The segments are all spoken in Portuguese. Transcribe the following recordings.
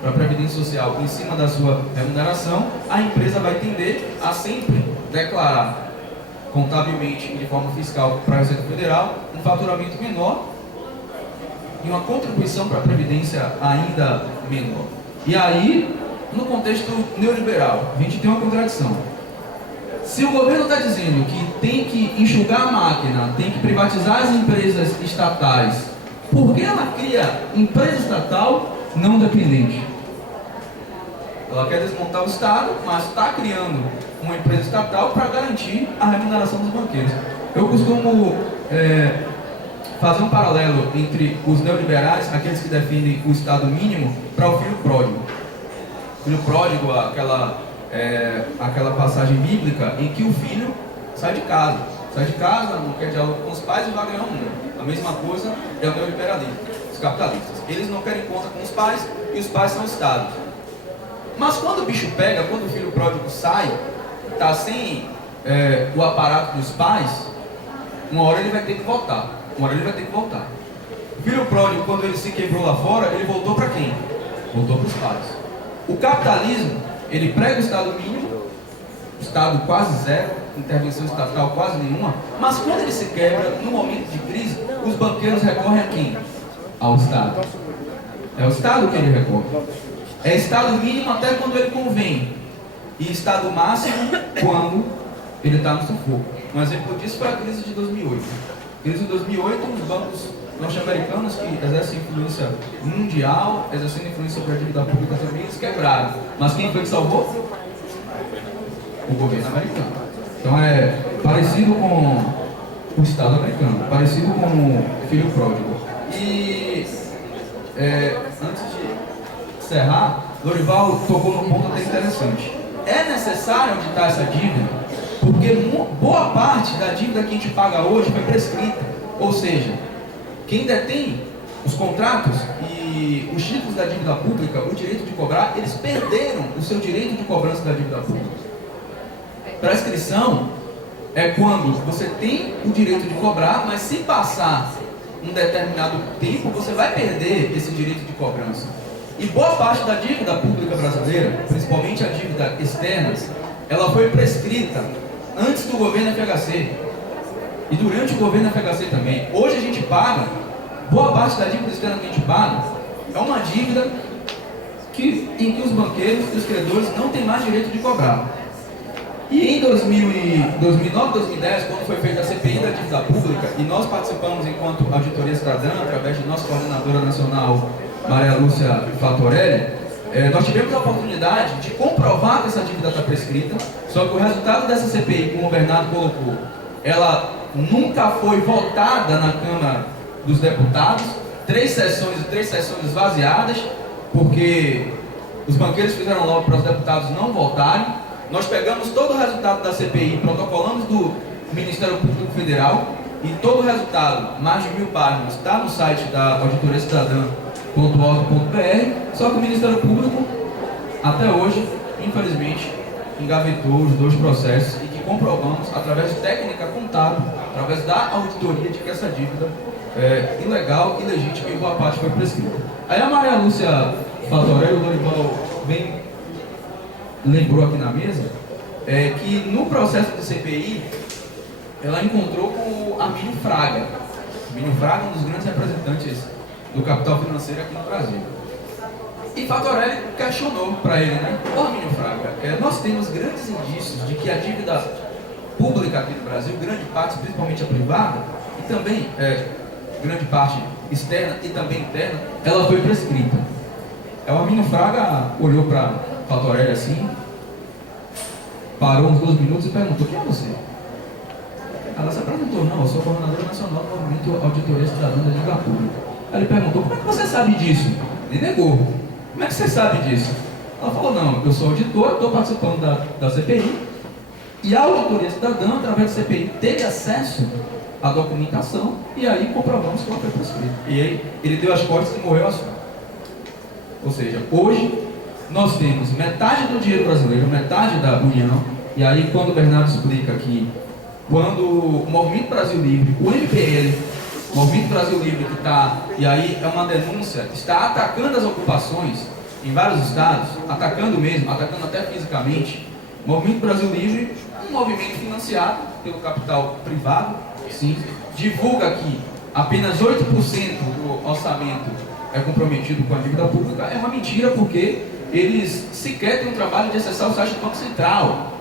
para a Previdência Social em cima da sua remuneração, a empresa vai tender a sempre declarar contabilmente e de forma fiscal para a Receita Federal um faturamento menor e uma contribuição para a Previdência ainda menor. E aí, no contexto neoliberal, a gente tem uma contradição. Se o governo está dizendo que tem que enxugar a máquina, tem que privatizar as empresas estatais, por que ela cria empresa estatal não dependente? Ela quer desmontar o Estado, mas está criando uma empresa estatal para garantir a remuneração dos banqueiros. Eu costumo fazer um paralelo entre os neoliberais, aqueles que defendem o Estado mínimo, para o filho pródigo. O filho pródigo, aquela passagem bíblica em que o filho sai de casa, não quer diálogo com os pais e vai ganhar o mundo. A mesma coisa é o neoliberalismo, os capitalistas. Eles não querem conta com os pais e os pais são estados. Mas quando o bicho pega, quando o filho pródigo sai, está sem o aparato dos pais, uma hora ele vai ter que voltar. O filho pródigo, quando ele se quebrou lá fora, ele voltou para quem? Voltou para os pais. O capitalismo, ele prega o Estado mínimo, Estado quase zero, intervenção estatal quase nenhuma, mas quando ele se quebra, no momento de crise, os banqueiros recorrem a quem? Ao Estado. É o Estado que ele recorre. É Estado mínimo até quando ele convém, e Estado máximo quando ele está no sufoco. Um exemplo disso foi a crise de 2008. A crise de 2008, os bancos norte-americanos que exercem influência mundial, exercendo influência sobre a dívida pública também, eles quebraram. Mas quem foi que salvou? O governo americano. Então é parecido com o Estado americano, parecido com o filho pródigo. E antes de encerrar, Lorival tocou num ponto até interessante. É necessário auditar essa dívida, porque boa parte da dívida que a gente paga hoje foi prescrita. Ou seja, quem detém os contratos e os títulos da dívida pública, o direito de cobrar, eles perderam o seu direito de cobrança da dívida pública. Prescrição é quando você tem o direito de cobrar, mas se passar um determinado tempo, você vai perder esse direito de cobrança. E boa parte da dívida pública brasileira, principalmente a dívida externa, ela foi prescrita antes do governo FHC e durante o governo FHC também. Hoje a gente paga, boa parte da dívida externa que a gente paga é uma dívida em que os banqueiros e os credores não têm mais direito de cobrar. E em 2009, 2010, quando foi feita a CPI da dívida pública, e nós participamos enquanto Auditoria Cidadã, através de nossa coordenadora nacional, Maria Lúcia Fatorelli, nós tivemos a oportunidade de comprovar que essa dívida está prescrita, só que o resultado dessa CPI, como o Bernardo colocou, ela nunca foi votada na Câmara dos Deputados, 3 sessões esvaziadas, porque os banqueiros fizeram logo para os deputados não votarem. Nós pegamos todo o resultado da CPI, protocolamos do Ministério Público Federal, e todo o resultado, mais de 1000 páginas, está no site da Auditoria Cidadã.org.br, só que o Ministério Público, até hoje, infelizmente, engavetou os 2 processos e que comprovamos, através de técnica contábil, através da auditoria, de que essa dívida é ilegal, ilegítima e boa parte foi prescrita. Aí a Maria Lúcia Fatorelli, o Lorival bem lembrou aqui na mesa, que no processo de CPI, ela encontrou com o Armínio Fraga. Armínio Fraga é um dos grandes representantes do capital financeiro aqui no Brasil. E Fatorelli questionou para ele, né? Ô Armínio Fraga, nós temos grandes indícios de que a dívida pública aqui no Brasil, grande parte, principalmente a privada, e também grande parte externa e também interna, ela foi prescrita. O Armínio Fraga olhou para Fatorelli assim, parou uns 2 minutos e perguntou: quem é você? Ela se apresentou: não, eu sou coordenadora nacional do Movimento Auditoria Cidadã da Dívida Pública. Aí ele perguntou: como é que você sabe disso? Ele negou: como é que você sabe disso? Ela falou: não, eu sou auditor, estou participando da CPI, e a Auditoria Cidadã, através da CPI, teve acesso à documentação, e aí comprovamos que ela foi prescrita. E aí ele deu as costas e morreu assim. Ou seja, hoje nós temos metade do dinheiro brasileiro, metade da União, e aí quando o Bernardo explica que quando o Movimento Brasil Livre, o MPL, o Movimento Brasil Livre que está, e aí é uma denúncia, está atacando as ocupações, em vários estados, atacando mesmo, atacando até fisicamente, o Movimento Brasil Livre, um movimento financiado pelo capital privado, sim, divulga que apenas 8% do orçamento é comprometido com a dívida pública. É uma mentira, porque eles sequer têm um trabalho de acessar o site do Banco Central.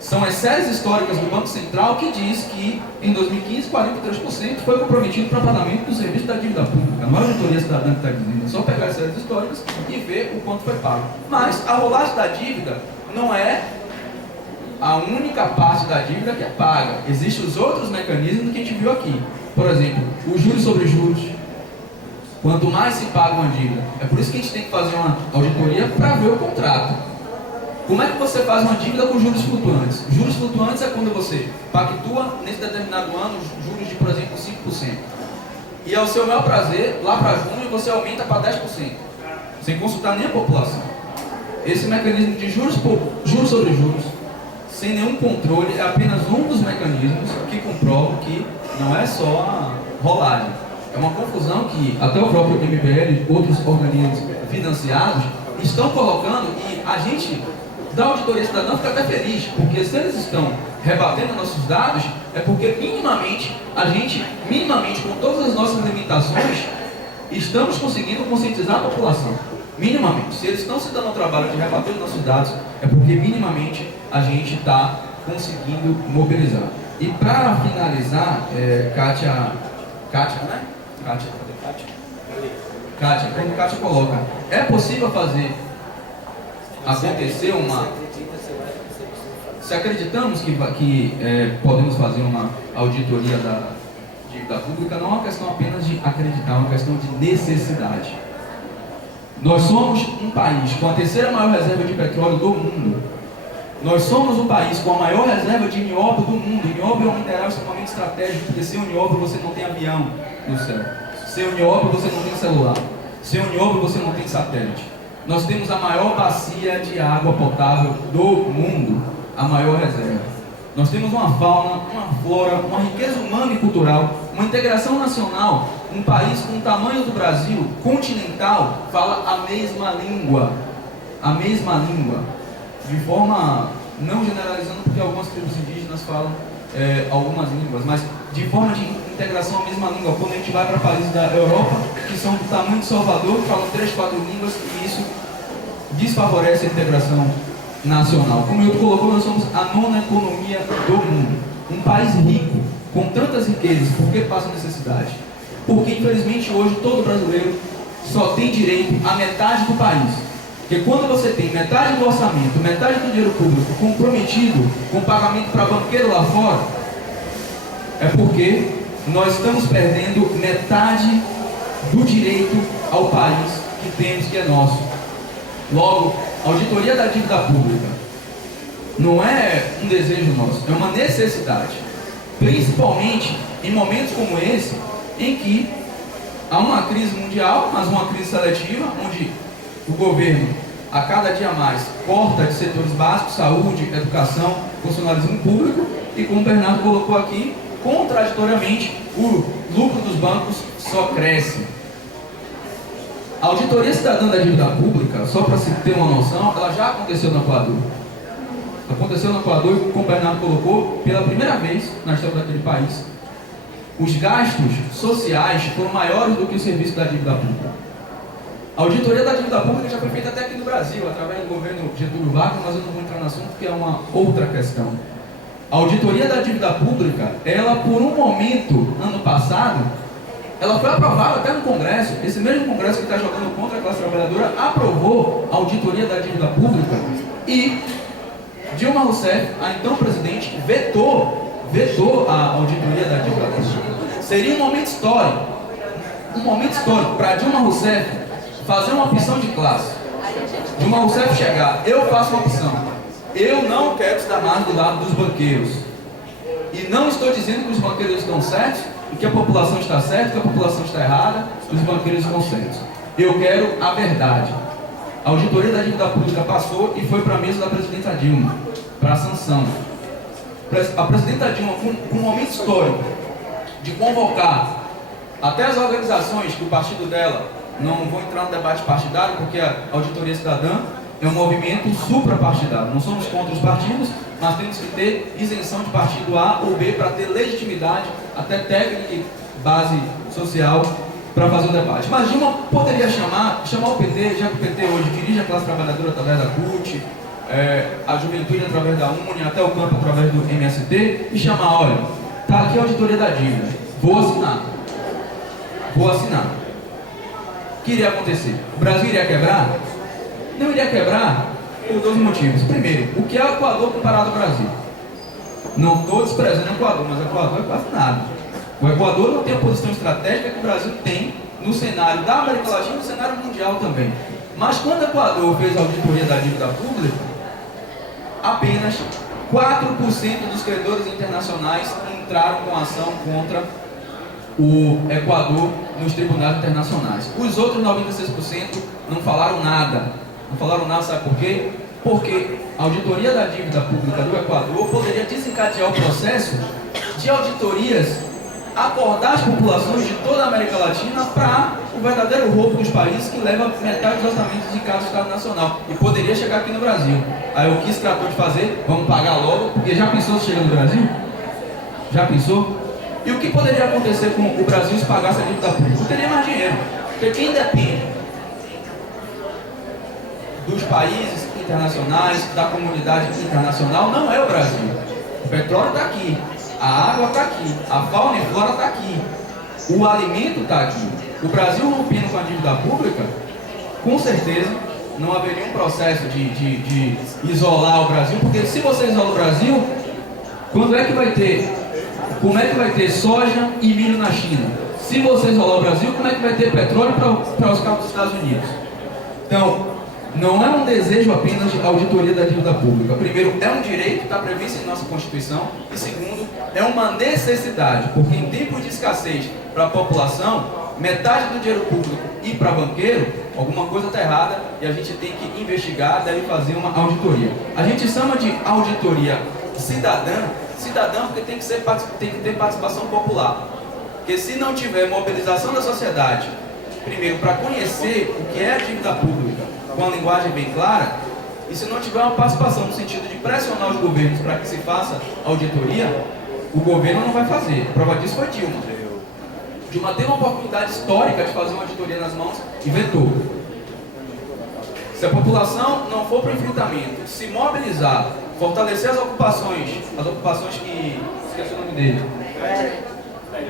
São as séries históricas do Banco Central que diz que em 2015 43% foi comprometido para pagamento do serviço da dívida pública. Não é a auditoria cidadã que está dizendo, é só pegar as séries históricas e ver o quanto foi pago. Mas a rolagem da dívida não é a única parte da dívida que é paga. Existem os outros mecanismos que a gente viu aqui. Por exemplo, os juros sobre juros. Quanto mais se paga uma dívida, é por isso que a gente tem que fazer uma auditoria para ver o contrato. Como é que você faz uma dívida com juros flutuantes? Juros flutuantes é quando você pactua nesse determinado ano juros de, por exemplo, 5%. E ao seu maior prazer, lá para junho, você aumenta para 10%, sem consultar nem a população. Esse mecanismo de juros sobre juros, sem nenhum controle, é apenas um dos mecanismos que comprovam que não é só a rolagem. É uma confusão que até o próprio MBL, outros organismos financiados, estão colocando, e a gente da auditoria cidadã fica até feliz, porque se eles estão rebatendo nossos dados, é porque minimamente, a gente, com todas as nossas limitações, estamos conseguindo conscientizar a população. Minimamente. Se eles estão se dando o trabalho de rebater os nossos dados, é porque minimamente a gente está conseguindo mobilizar. E para finalizar, Kátia, né? Kátia, quando Kátia coloca, é possível fazer acontecer uma... Se acreditamos que podemos fazer uma auditoria da dívida pública, não é uma questão apenas de acreditar, é uma questão de necessidade. Nós somos um país com a terceira maior reserva de petróleo do mundo. Nós somos um país com a maior reserva de nióbio do mundo. O nióbio é um mineral extremamente estratégico, porque sem o nióbio você não tem avião no céu. Sem o nióbio você não tem celular. Sem o nióbio você não tem satélite. Nós temos a maior bacia de água potável do mundo, a maior reserva. Nós temos uma fauna, uma flora, uma riqueza humana e cultural, uma integração nacional. Um país com o tamanho do Brasil, continental, fala a mesma língua. A mesma língua. De forma, não generalizando, porque algumas tribos indígenas falam algumas línguas, mas de forma de integração a mesma língua. Quando a gente vai para países da Europa, que são do tamanho de Salvador, que falam 3, 4 línguas, e isso desfavorece a integração nacional. Como eu colocou, nós somos a 9ª economia do mundo. Um país rico, com tantas riquezas, por que passa necessidade? Porque infelizmente hoje todo brasileiro só tem direito a metade do país. Porque quando você tem metade do orçamento, metade do dinheiro público comprometido com pagamento para banqueiro lá fora, é porque nós estamos perdendo metade do direito ao país que temos, que é nosso. Logo, a auditoria da dívida pública não é um desejo nosso, é uma necessidade. Principalmente em momentos como esse, em que há uma crise mundial, mas uma crise seletiva, onde o governo, a cada dia mais, corta de setores básicos, saúde, educação, funcionalismo público, e como o Bernardo colocou aqui, contraditoriamente, o lucro dos bancos só cresce. A auditoria cidadã da dívida pública, só para se ter uma noção, ela já aconteceu no Equador. Aconteceu no Equador, e como o Bernardo colocou, pela primeira vez na história daquele país, os gastos sociais foram maiores do que o serviço da dívida pública. A auditoria da dívida pública já foi feita até aqui no Brasil, através do governo Getúlio Vargas, mas eu não vou entrar no assunto, porque é uma outra questão. A auditoria da dívida pública, ela por um momento, ano passado, ela foi aprovada até no Congresso. Esse mesmo Congresso que está jogando contra a classe trabalhadora aprovou a auditoria da dívida pública, e Dilma Rousseff, a então presidente, vetou a auditoria da dívida pública. Seria um momento histórico para Dilma Rousseff fazer uma opção de classe. Dilma Rousseff chegar, eu faço uma opção, eu não quero estar mais do lado dos banqueiros, e não estou dizendo que os banqueiros estão certos, e que a população está certa, que a população está errada, que os banqueiros estão certos. Eu quero a verdade. A auditoria da dívida pública passou e foi para a mesa da presidenta Dilma, para a sanção. A presidenta Dilma, com um momento histórico de convocar até as organizações que o partido dela Não vou entrar no debate partidário, porque a Auditoria Cidadã é um movimento suprapartidário. Não somos contra os partidos, mas temos que ter isenção de partido A ou B para ter legitimidade, até técnica e base social para fazer o debate. Mas Dilma poderia chamar o PT, já que o PT hoje dirige a classe trabalhadora através da CUT, a juventude através da UNE, até o campo através do MST, e chamar, olha, tá aqui a auditoria da dívida, vou assinar. O que iria acontecer? O Brasil iria quebrar? Não iria quebrar por dois motivos. Primeiro, o que é o Equador comparado ao Brasil? Não estou desprezando o Equador, mas o Equador é quase nada. O Equador não tem a posição estratégica que o Brasil tem no cenário da América Latina e no cenário mundial também. Mas quando o Equador fez a auditoria da dívida pública, apenas 4% dos credores internacionais entraram com ação contra o Equador nos tribunais internacionais. Os outros 96% não falaram nada. Não falaram nada, sabe por quê? Porque a auditoria da dívida pública do Equador poderia desencadear o processo de auditorias, acordar as populações de toda a América Latina para o verdadeiro roubo dos países que leva metade dos orçamentos de cada Estado Nacional. E poderia chegar aqui no Brasil. Aí o que se tratou de fazer? Vamos pagar logo, porque já pensou se chega no Brasil? Já pensou? E o que poderia acontecer com o Brasil se pagasse a dívida pública? Não teria mais dinheiro. Porque quem depende dos países internacionais, da comunidade internacional, não é o Brasil. O petróleo está aqui, a água está aqui, a fauna e flora está aqui, o alimento está aqui. O Brasil rompendo com a dívida pública, com certeza não haveria um processo de isolar o Brasil, porque se você isola o Brasil, como é que vai ter soja e milho na China? Se você isolar o Brasil, como é que vai ter petróleo para os carros dos Estados Unidos? Então, não é um desejo apenas de auditoria da dívida pública. Primeiro, é um direito que está previsto em nossa Constituição. E segundo, é uma necessidade, porque em tempos de escassez para a população, metade do dinheiro público ir para banqueiro, alguma coisa está errada e a gente tem que investigar, deve fazer uma auditoria. A gente chama de auditoria cidadã porque tem que ter participação popular. Porque se não tiver mobilização da sociedade, primeiro, para conhecer o que é a dívida pública, com a linguagem bem clara, e se não tiver uma participação no sentido de pressionar os governos para que se faça auditoria, o governo não vai fazer. A prova disso foi Dilma. Dilma teve uma oportunidade histórica de fazer uma auditoria nas mãos e vetou. Se a população não for para o enfrentamento, se mobilizar, fortalecer as ocupações que... esqueci o nome dele.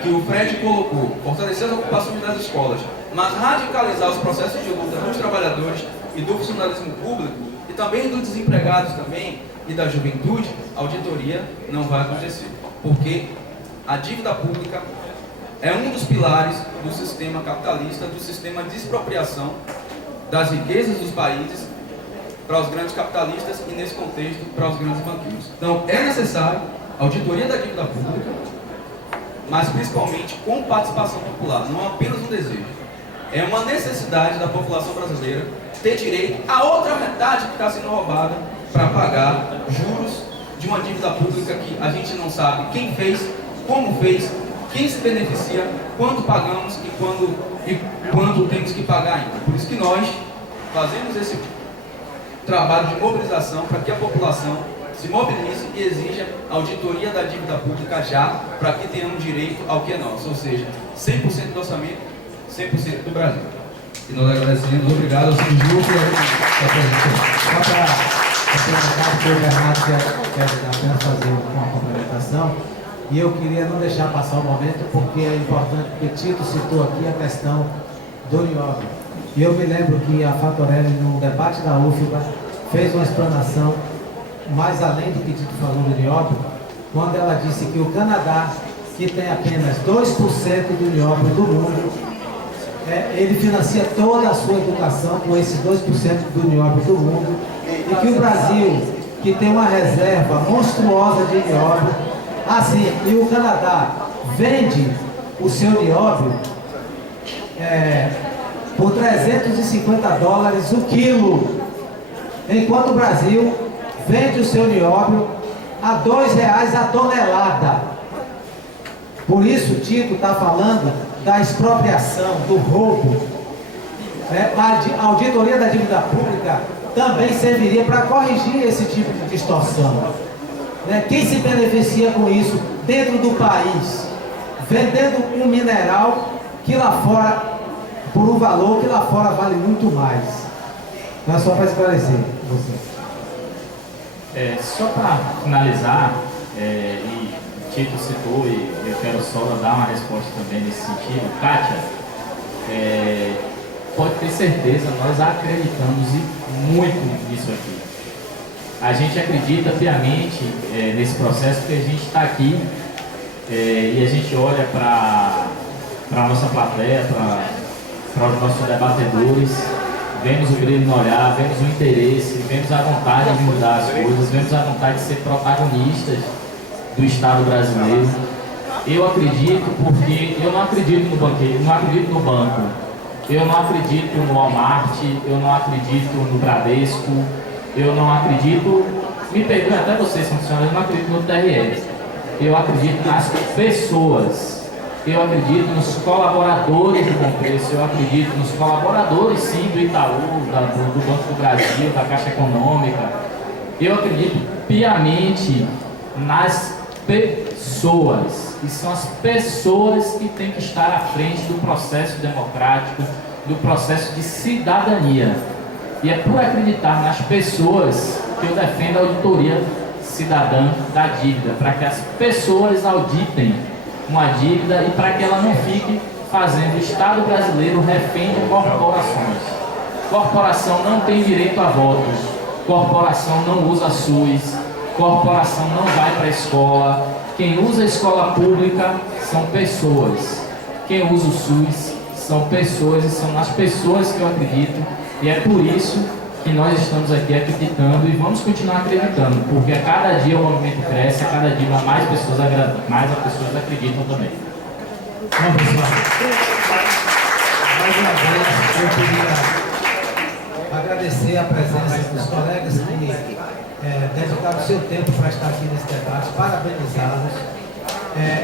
Que o Fred colocou, fortalecer as ocupações das escolas, mas radicalizar os processos de luta dos trabalhadores e do funcionalismo público, e também dos desempregados também, e da juventude, a auditoria não vai acontecer. Porque a dívida pública é um dos pilares do sistema capitalista, do sistema de expropriação das riquezas dos países para os grandes capitalistas e, nesse contexto, para os grandes banqueiros. Então, é necessário a auditoria da dívida pública, mas principalmente com participação popular, não apenas um desejo. É uma necessidade da população brasileira ter direito à outra metade que está sendo roubada para pagar juros de uma dívida pública que a gente não sabe quem fez, como fez, quem se beneficia, quanto pagamos e quanto temos que pagar ainda. Por isso que nós fazemos esse trabalho de mobilização para que a população se mobilize e exija a auditoria da dívida pública já, para que tenhamos direito ao que é nosso, ou seja, 100% do orçamento, 100% do Brasil. E nós agradecemos, obrigado ao Sinju pela presença. Só para complementar, o Bernardo quer apenas fazer uma complementação, e eu queria não deixar passar o momento, porque é importante, porque Tito citou aqui a questão do nióbio. E eu me lembro que a Fatorelli, no debate da UFBA, fez uma explanação mais além do que Tito falou do nióbio, quando ela disse que o Canadá, que tem apenas 2% do nióbio do mundo, ele financia toda a sua educação com esses 2% do nióbio do mundo, e que o Brasil, que tem uma reserva monstruosa de nióbio, assim, e o Canadá vende o seu nióbio por $350 o quilo, enquanto o Brasil vende o seu nióbio a R$2 a tonelada. Por isso Tito está falando da expropriação, do roubo. A auditoria da dívida pública também serviria para corrigir esse tipo de distorção. Quem se beneficia com isso dentro do país, vendendo um mineral que lá fora, por um valor que lá fora vale muito mais. Não é só para esclarecer você. Só para finalizar, e Tito citou, e eu quero só dar uma resposta também nesse sentido, Kátia, pode ter certeza, nós acreditamos muito nisso aqui. A gente acredita piamente nesse processo, porque a gente está aqui e a gente olha para a nossa plateia, para os nossos debatedores, vemos o brilho no olhar, vemos o interesse, vemos a vontade de mudar as coisas, vemos a vontade de ser protagonistas do Estado brasileiro. Eu acredito porque eu não acredito no banqueiro, não acredito no banco, eu não acredito no Walmart, eu não acredito no Bradesco, eu não acredito, me perdoem até vocês funcionários, eu não acredito no TRE. Eu acredito nas pessoas. Eu acredito nos colaboradores do Congresso, eu acredito nos colaboradores, sim, do Itaú, do Banco do Brasil, da Caixa Econômica. Eu acredito piamente nas pessoas, e são as pessoas que têm que estar à frente do processo democrático, do processo de cidadania. E é por acreditar nas pessoas que eu defendo a auditoria cidadã da dívida, para que as pessoas auditem uma dívida e para que ela não fique fazendo o Estado brasileiro refém de corporações. Corporação não tem direito a votos, corporação não usa SUS, corporação não vai para a escola. Quem usa a escola pública são pessoas, quem usa o SUS são pessoas, e são nas pessoas que eu acredito, e é por isso que nós estamos aqui acreditando e vamos continuar acreditando, porque a cada dia o movimento cresce, a cada dia mais pessoas acreditam também. Bom, pessoal, mais uma vez eu queria agradecer a presença dos colegas que dedicaram o seu tempo para estar aqui nesse debate, parabenizá-los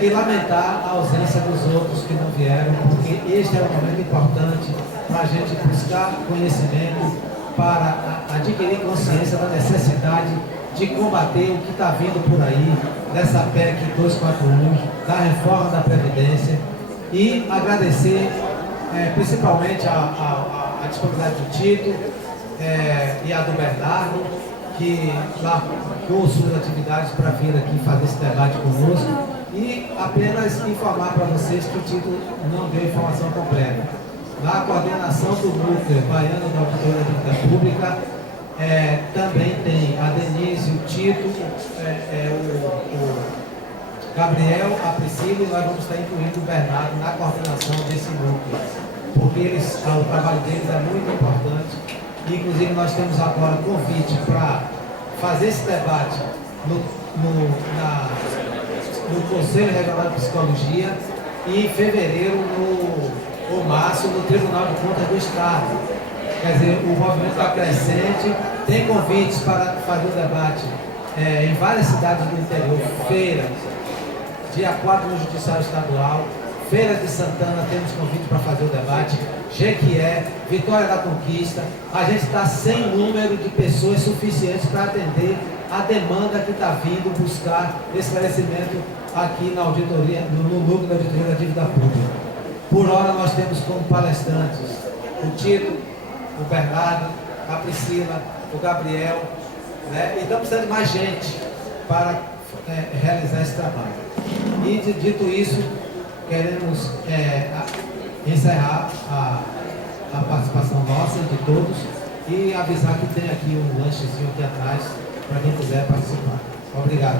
e lamentar a ausência dos outros que não vieram, porque este é um momento importante para a gente buscar conhecimento, para adquirir consciência da necessidade de combater o que está vindo por aí, dessa PEC 241, da reforma da Previdência, e agradecer principalmente a disponibilidade do Tito e a do Bernardo, que largou suas atividades para vir aqui fazer esse debate conosco, e apenas informar para vocês que o Tito não deu informação completa. Na coordenação do núcleo baiano da Auditoria da Dívida Pública, também tem a Denise, o Tito, o Gabriel, a Priscila, e nós vamos estar incluindo o Bernardo na coordenação desse núcleo, porque o trabalho deles é muito importante. Inclusive, nós temos agora convite para fazer esse debate no Conselho Regional de Psicologia e em fevereiro ou março no Tribunal de Contas do Estado. Quer dizer, o movimento está crescente, tem convites para fazer o debate em várias cidades do interior, feira, dia 4 no Judiciário Estadual, Feira de Santana, temos convite para fazer o debate, Jequié, Vitória da Conquista. A gente está sem número de pessoas suficientes para atender a demanda que está vindo buscar esclarecimento aqui na auditoria, no núcleo da auditoria da dívida pública. Por hora nós temos como palestrantes o Tito, o Bernardo, a Priscila, o Gabriel, e estamos precisando de mais gente para realizar esse trabalho. E dito isso, queremos encerrar a participação nossa, de todos, e avisar que tem aqui um lanchezinho aqui atrás para quem quiser participar. Obrigado.